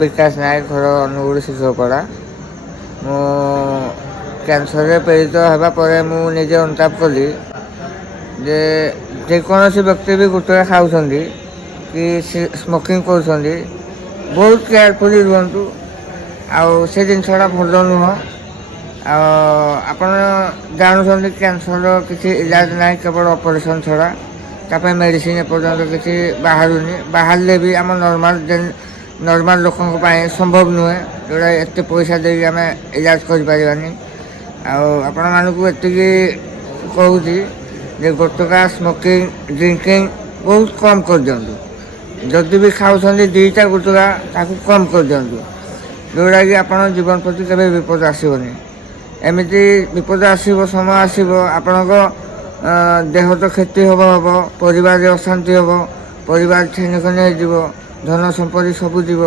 ବିକାଶ ନାୟକ, ଘର ଅନୁଗୁଳ ଶିଶୁପଡ଼ା। ମୁଁ କ୍ୟାନ୍ସରରେ ପୀଡ଼ିତ ହେବା ପରେ ମୁଁ ନିଜେ ଅନୁତାପ କଲି ଯେ ଯେକୌଣସି ବ୍ୟକ୍ତି ବି ଗୁଟଖା ଖାଉଛନ୍ତି କି ସ୍ମୋକିଂ କରୁଛନ୍ତି, ବହୁତ କେୟାରଫୁଲି ରୁହନ୍ତୁ। ଆଉ ସେ ଜିନିଷଟା ଭଲ ନୁହଁ। ଆଉ ଆପଣ ଜାଣୁଛନ୍ତି କ୍ୟାନ୍ସରର କିଛି ଇଲାଜ ନାହିଁ, କେବଳ ଅପରେସନ୍ ଛଡ଼ା। ତା ପାଇଁ ମେଡ଼ିସିନ ଏପର୍ଯ୍ୟନ୍ତ କିଛି ବାହାରୁନି। ବାହାରିଲେ ବି ଆମ ନର୍ମାଲ ଲୋକଙ୍କ ପାଇଁ ସମ୍ଭବ ନୁହେଁ, ଯେଉଁଟା ଏତେ ପଇସା ଦେଇକି ଆମେ ଇଲାଜ କରିପାରିବାନି। ଆଉ ଆପଣମାନଙ୍କୁ ଏତିକି କହୁଛି ଯେ ଗୁଟଖା, ସ୍ମୋକିଂ, ଡ୍ରିଙ୍କିଂ ବହୁତ କମ୍ କରିଦିଅନ୍ତୁ। ଯଦି ବି ଖାଉଛନ୍ତି 2ଟା ଗୁଟଖା, ତାକୁ କମ୍ କରିଦିଅନ୍ତୁ, ଯେଉଁଟାକି ଆପଣଙ୍କ ଜୀବନ ପ୍ରତି କେବେ ବିପଦ ଆସିବନି। ଏମିତି ବିପଦ ଆସିବ, ସମୟ ଆସିବ, ଆପଣଙ୍କ ଦେହ ତ କ୍ଷତି ହେବ, ପରିବାରରେ ଅଶାନ୍ତି ହେବ, ପରିବାର ଛିନ୍ନ ଛିନ୍ନ ହେଇଯିବ, ଧନ ସମ୍ପତ୍ତି ସବୁ ଯିବ।